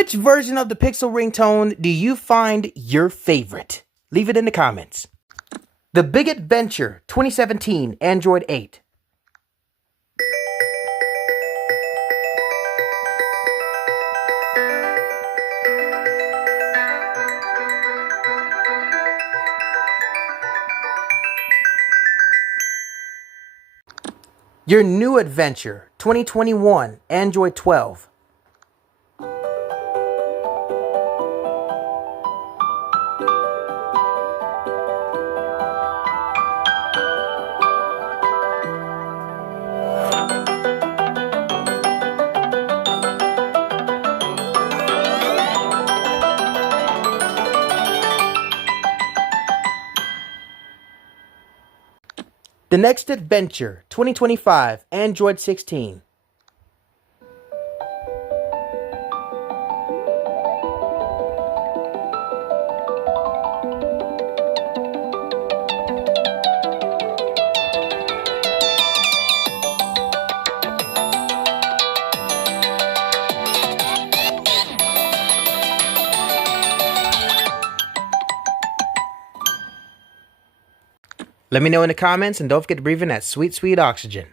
Which version of the Pixel ringtone do you find your favorite? Leave it in the comments. The Big Adventure 2017 Android 8. Your New Adventure 2021 Android 12. The Next Adventure 2025 Android 16. Let me know in the comments, and don't forget to breathe in that sweet, sweet oxygen.